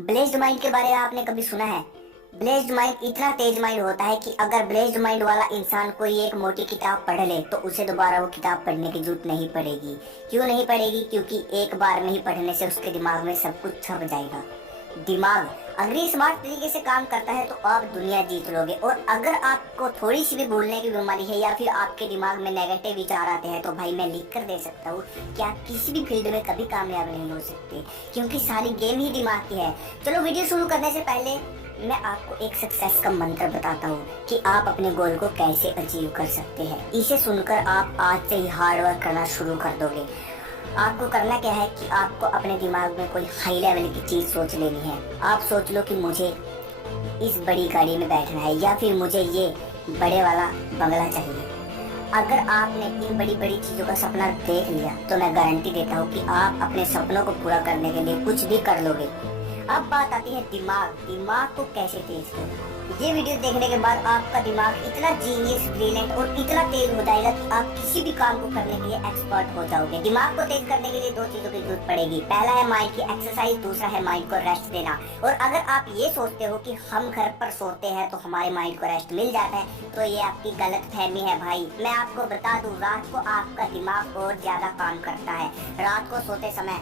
Blessed mind के बारे में आपने कभी सुना है? ब्लेस्ड माइंड इतना तेज माइंड होता है कि अगर ब्लेस्ड माइंड वाला इंसान कोई एक मोटी किताब पढ़ ले तो उसे दोबारा वो किताब पढ़ने की जरूरत नहीं पड़ेगी। क्यों नहीं पड़ेगी? क्योंकि एक बार में ही पढ़ने से उसके दिमाग में सब कुछ छप जाएगा। दिमाग अगर ये स्मार्ट तरीके से काम करता है तो आप दुनिया जीत लोगे। और अगर आपको थोड़ी सी भी भूलने की बीमारी है या फिर आपके दिमाग में नेगेटिव विचार आते हैं तो भाई मैं लिख कर दे सकता हूँ कि आप किसी भी फील्ड में कभी कामयाब नहीं हो सकते, क्योंकि सारी गेम ही दिमाग की है। चलो वीडियो शुरू करने से पहले मैं आपको एक सक्सेस का मंत्र बताता हूँ कि आप अपने गोल को कैसे अचीव कर सकते हैं। इसे सुनकर आप आज से ही हार्ड वर्क करना शुरू कर दोगे। आपको करना क्या है कि आपको अपने दिमाग में कोई हाई लेवल की चीज सोच लेनी है। आप सोच लो कि मुझे इस बड़ी गाड़ी में बैठना है या फिर मुझे ये बड़े वाला बंगला चाहिए। अगर आपने इन बड़ी बड़ी चीजों का सपना देख लिया तो मैं गारंटी देता हूँ कि आप अपने सपनों को पूरा करने के लिए कुछ भी कर लोगे। अब बात आती है दिमाग को कैसे तेज करें। ये वीडियो देखने के बाद आपका दिमाग इतना जीनियस, ब्रिलियंट और इतना तेज हो जाएगा कि आप किसी भी काम को करने के लिए एक्सपर्ट हो जाओगे। दिमाग को तेज करने के लिए दो चीजों की जरूरत पड़ेगी। पहला है माइंड की एक्सरसाइज, दूसरा है माइंड को रेस्ट देना। और अगर आप ये सोचते हो कि हम घर पर सोते हैं तो हमारे माइंड को रेस्ट मिल जाता है तो ये आपकी गलत फहमी है भाई। मैं आपको बता दूं, रात को आपका दिमाग और ज्यादा काम करता है। रात को सोते समय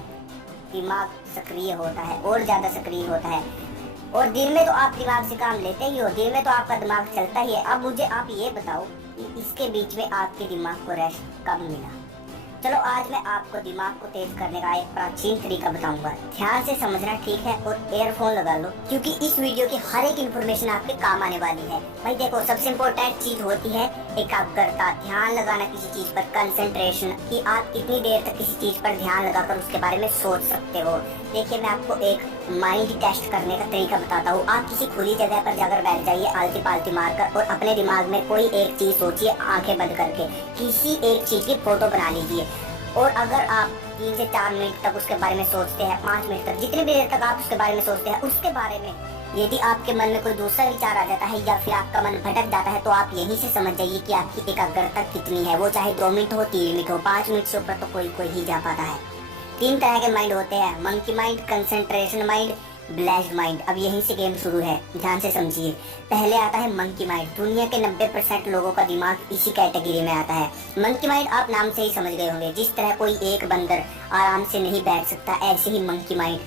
दिमाग सक्रिय होता है और ज्यादा सक्रिय होता है, और दिन में तो आप दिमाग से काम लेते ही हो, दिन में तो आपका दिमाग चलता ही है। अब मुझे आप ये बताओ कि इसके बीच में आपके दिमाग को रेस्ट कब मिला? चलो आज मैं आपको दिमाग को तेज करने का एक प्राचीन तरीका बताऊंगा। ध्यान से समझना, ठीक है? और एयरफोन लगा लो क्योंकि इस वीडियो की हर एक इन्फॉर्मेशन आपके काम आने वाली है। भाई देखो, सबसे इम्पोर्टेंट चीज होती है एकाग्रता, ध्यान लगाना किसी चीज पर, कंसंट्रेशन, कि आप कितनी देर तक किसी चीज पर ध्यान लगाकर उसके बारे में सोच सकते हो। देखिए मैं आपको एक माइंड टेस्ट करने का तरीका बताता हूँ। आप किसी खुली जगह पर जाकर बैठ जाइए आलती पालती मारकर और अपने दिमाग में कोई एक चीज सोचिए, आंखें बंद करके किसी एक चीज की फोटो बना लीजिए। और अगर आप 3 से 4 मिनट तक उसके बारे में सोचते हैं, 5 मिनट तक, जितनी भी देर तक आप उसके बारे में सोचते हैं, उसके बारे में यदि आपके मन में कोई दूसरा विचार आ जाता है या फिर आपका मन भटक जाता है तो आप यहीं से समझ जाइए कि आपकी एकाग्रता कितनी है। वो चाहे 2 मिनट हो, 3 मिनट हो, 5 मिनट से ऊपर तो कोई ही जा पाता है। 3 तरह के माइंड होते हैं, monkey mind, concentration mind, blessed mind. अब यहीं से गेम शुरू है, ध्यान से समझिए। पहले आता है मंकी माइंड। दुनिया के 90% लोगों का दिमाग इसी कैटेगरी में आता है। मंकी माइंड आप नाम से ही समझ गए होंगे। जिस तरह कोई एक बंदर आराम से नहीं बैठ सकता, ऐसे ही मंकी माइंड,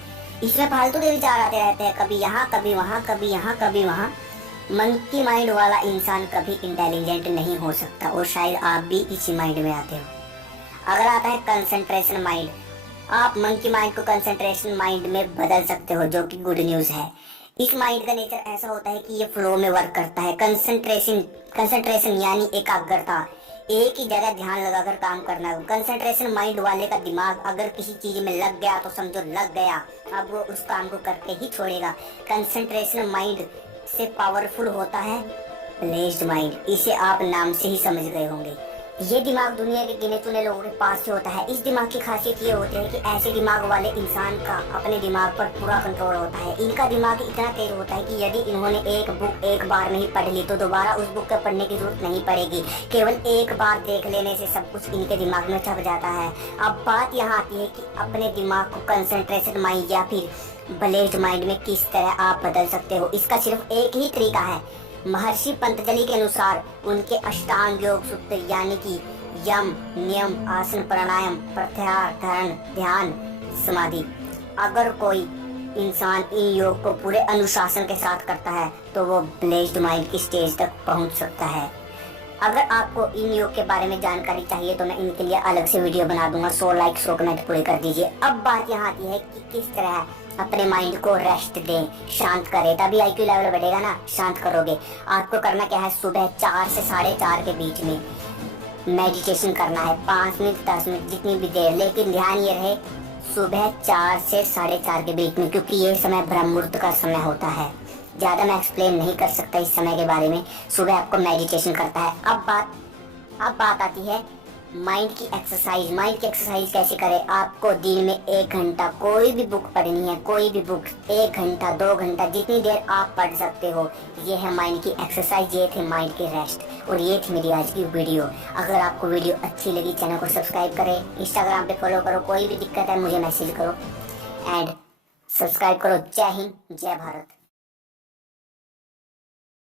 इसमें फालतू के विचार आते रहते हैं, कभी यहाँ कभी वहाँ, कभी यहाँ कभी वहाँ। मंकी माइंड वाला इंसान कभी इंटेलिजेंट नहीं हो सकता और शायद आप भी इसी माइंड में आते हो। अगर आता है कंसंट्रेशन माइंड, आप मंकी माइंड को कंसंट्रेशन माइंड में बदल सकते हो, जो कि गुड न्यूज है। इस माइंड का नेचर ऐसा होता है कि ये फ्लो में वर्क करता है। कंसंट्रेशन यानी एकाग्रता, एक ही जगह ध्यान लगाकर काम करना। कंसंट्रेशन माइंड वाले का दिमाग अगर किसी चीज में लग गया तो समझो लग गया, अब वो उस काम को करके ही छोड़ेगा। कंसंट्रेशन माइंड से पावरफुल होता है ब्लेस्ड माइंड। इसे आप नाम से ही समझ गए होंगे। ये दिमाग दुनिया के गिने चुने लोगों के पास से होता है। इस दिमाग की खासियत ये होती है कि ऐसे दिमाग वाले इंसान का अपने दिमाग पर पूरा कंट्रोल होता है। इनका दिमाग इतना तेज होता है कि यदि इन्होंने एक बुक एक बार में ही पढ़ ली तो दोबारा उस बुक को पढ़ने की जरूरत नहीं पड़ेगी। केवल एक बार देख लेने से सब कुछ इनके दिमाग में छप जाता है। अब बात यहाँ आती है कि अपने दिमाग को कंसंट्रेशन माइंड या फिर ब्लेस्ड माइंड में किस तरह आप बदल सकते हो। इसका सिर्फ एक ही तरीका है। महर्षि पतंजलि के अनुसार उनके अष्टांग योग सूत्र यानी कि यम, नियम, आसन, प्राणायाम, प्रत्याहार, धारण, ध्यान, समाधि, अगर कोई इंसान इन योग को पूरे अनुशासन के साथ करता है तो वो ब्लेस्ड माइंड की स्टेज तक पहुंच सकता है। अगर आपको इन योग के बारे में जानकारी चाहिए तो मैं इनके लिए अलग से वीडियो बना दूंगा। 100 लाइक 100 कमेंट पूरे कर दीजिए। अब बात यहाँ आती है कि किस तरह अपने माइंड को रेस्ट दें, शांत करें, तभी IQ लेवल बढ़ेगा ना। शांत करोगे, आपको करना क्या है, सुबह 4 से 4:30 के बीच में मेडिटेशन करना है। 5 मिनट 10 मिनट जितनी भी देर, लेकिन ध्यान ये रहे सुबह 4 से 4:30 के बीच में, क्योंकि ये समय ब्रह्म मुहूर्त का समय होता है। ज्यादा मैं एक्सप्लेन नहीं कर सकता इस समय के बारे में। सुबह आपको मेडिटेशन करता है। अब बात आती है माइंड की एक्सरसाइज। माइंड की एक्सरसाइज कैसे करें? आपको दिन में 1 घंटा कोई भी बुक पढ़नी है, कोई भी बुक 1 घंटा 2 घंटा जितनी देर आप पढ़ सकते हो। ये है माइंड की एक्सरसाइज, ये थे माइंड के रेस्ट और ये थी मेरी आज की वीडियो। अगर आपको वीडियो अच्छी लगी चैनल को सब्सक्राइब करें, इंस्टाग्राम पे फॉलो करो, कोई भी दिक्कत है मुझे मैसेज करो एंड सब्सक्राइब करो। जय हिंद, जय भारत।